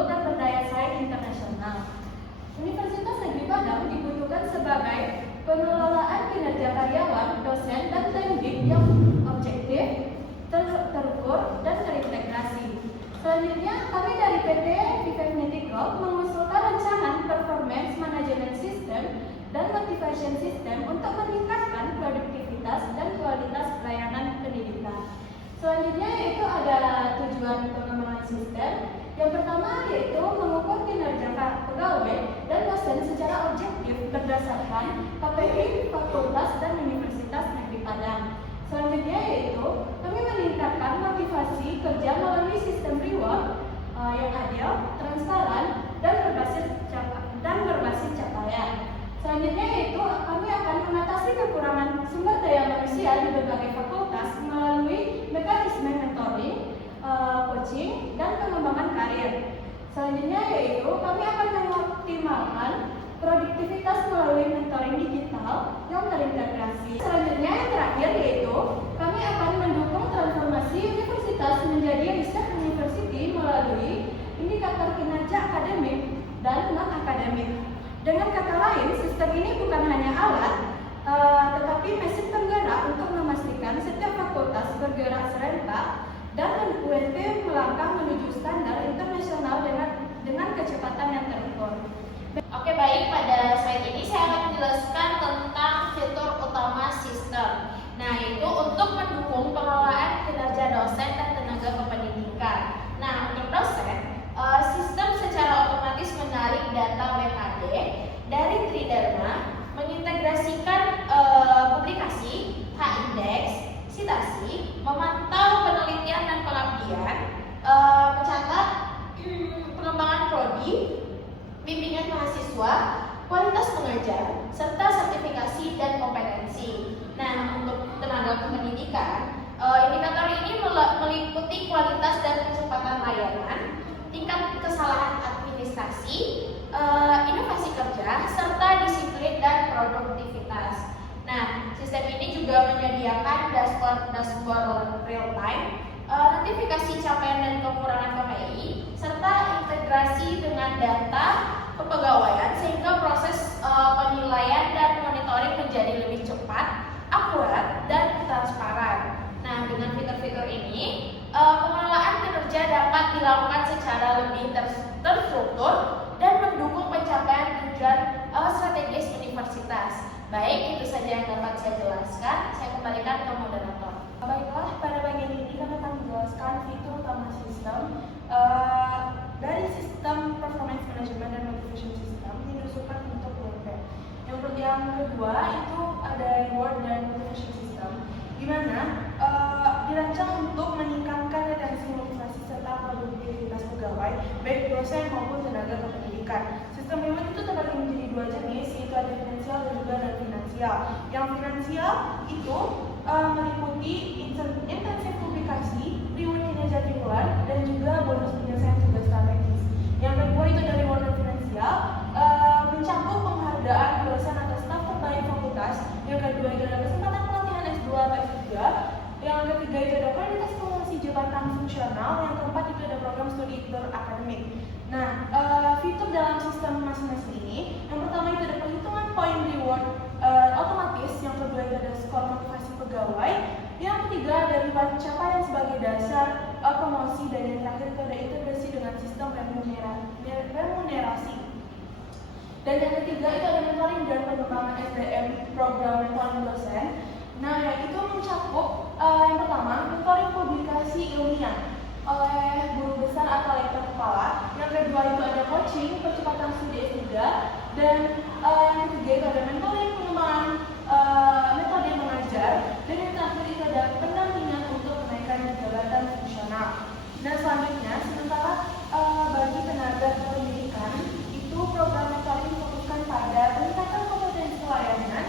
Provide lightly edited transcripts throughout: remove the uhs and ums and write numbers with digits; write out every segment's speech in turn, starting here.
unggul dan berdaya saing internasional. Universitas Negeri Padang dibutuhkan sebagai pengelolaan kinerja karyawan, dosen, dan teknik yang objektif, terukur, dan terintegrasi. Selanjutnya, kami dari PT Vivevnity Group mengusulkan rancangan performance management system dan motivation system untuk meningkatkan produktivitas dan kualitas pelayanan pendidikan. Selanjutnya yaitu ada tujuan pengembangan sistem. Yang pertama yaitu mengukur kinerja pegawai dan dosen secara objektif berdasarkan KPI Fakultas dan Universitas Negeri Padang. Selanjutnya yaitu kami meningkatkan motivasi kerja melalui sistem reward yang adil, transparan, dan berbasis capaian. Selanjutnya yaitu kami akan mengatasi kekurangan sumber daya manusia di berbagai fakultas melalui mekanisme mentoring, coaching, dan pengembangan karir. Selanjutnya yaitu kami akan mengoptimalkan produktivitas melalui mentoring digital yang terintegrasi. Selanjutnya yang terakhir yaitu kami akan mendukung transformasi universitas menjadi research university melalui indikator kinerja akademik dan non-akademik. Dengan kata lain, sistem ini bukan hanya alat, tetapi mesin penggerak untuk memastikan setiap fakultas bergerak serentak dan UNT melangkah menuju standar internasional dengan kecepatan yang terukur. Oke, baik, pada slide ini saya akan menjelaskan tentang fitur utama sistem. Nah, itu untuk mendukung pengelolaan kinerja dosen dan tenaga kependidikan. Nah, untuk dosen, sistem secara otomatis menarik data WKD dari Tridharma, mengintegrasikan publikasi, H-index, citasi, memantau penelitian dan pengabdian, mencatat pengembangan prodi, bimbingan mahasiswa, kualitas pengajar, serta sertifikasi dan kompetensi. Nah, untuk tenaga kependidikan, indikator ini meliputi kualitas dan kecepatan layanan, tingkat kesalahan administrasi, inovasi kerja, serta disiplin dan produktivitas. Nah, sistem ini juga menyediakan dashboard real time, notifikasi capaian dan kekurangan KPI, serta integrasi dengan data kepegawaian sehingga proses penilaian dan monitoring menjadi lebih cepat, akurat, dan transparan. Nah, dengan fitur-fitur ini, pengelolaan kinerja dapat dilakukan secara lebih terstruktur dan mendukung pencapaian tujuan strategis universitas. Baik, itu saja yang dapat saya jelaskan. Saya kembalikan ke moderator. Baiklah, pada bagian ini kami akan menjelaskan fitur utama sistem. Dari sistem performance management dan motivation system ini diusulkan untuk UNT. Yang kedua itu ada reward dan motivation system, di mana dirancang untuk meningkatkan retensi motivasi serta produktivitas pegawai, baik dosen maupun tenaga kependidikan. Sistem reward itu terbagi menjadi dua jenis, yaitu ada finansial dan juga non finansial. Yang finansial itu meliputi intensif publikasi, reward kinerja triwulan, dan juga bonus penyelesaian tugas strategis. Yang kedua itu dari reward non finansial, mencakup penghargaan dosen atau staf terbaik fakultas. Yang kedua itu ada kesempatan pelatihan S2 atau S3. Yang ketiga itu ada kualitas promosi jabatan fungsional. Yang keempat itu ada program studi akademik. Nah, fitur dalam sistem masing-masing ini, yang pertama itu ada perhitungan poin reward otomatis, yang kedua itu ada skor motivasi pegawai, yang ketiga ada reward capaian sebagai dasar promosi, dan yang terakhir itu ada integrasi dengan sistem remunerasi. Dan yang ketiga itu ada mentoring dan pengembangan SDM program mentoring dosen. Nah, itu mencakup yang pertama mentoring publikasi ilmiah oleh guru besar atau lektor kepala. Yang kedua itu ada coaching percepatan studi S3, dan yang ketiga itu ada mentoring pengembangan metode mengajar, dan yang terakhir itu ada pendampingan untuk kenaikan jabatan fungsional. Dan selanjutnya, sementara bagi tenaga kependidikan itu program mentoring difokuskan pada peningkatan kompetensi pelayanan,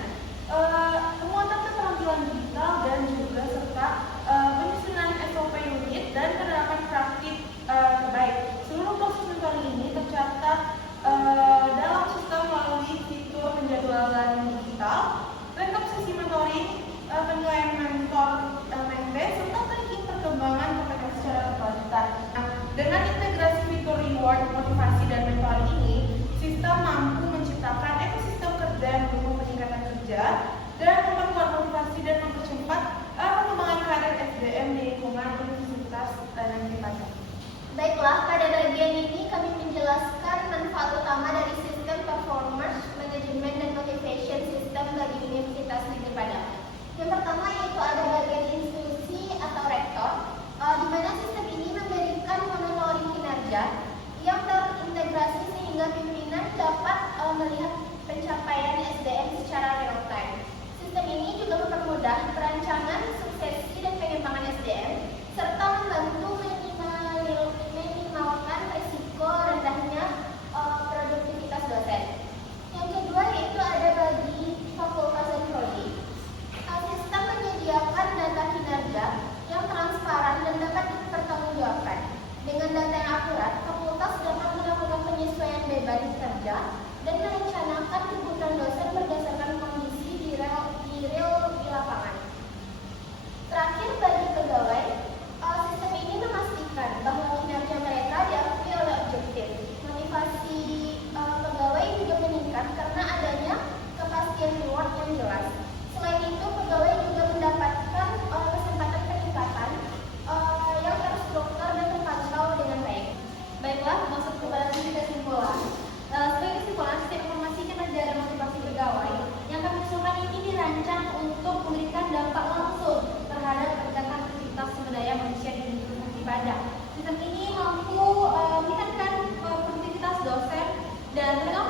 penguatan keterampilan digital, dan juga serta penyusunan SOP unit dan penerapan praktik terbaik. Seluruh proses mentoring ini tercatat dalam sistem melalui fitur penjadwalan digital, lengkap sesi mentoring, penilaian mentor MNT, serta tracking perkembangan kompetensi secara berkelanjutan. Nah, dengan integrasi fitur reward Dan tenaga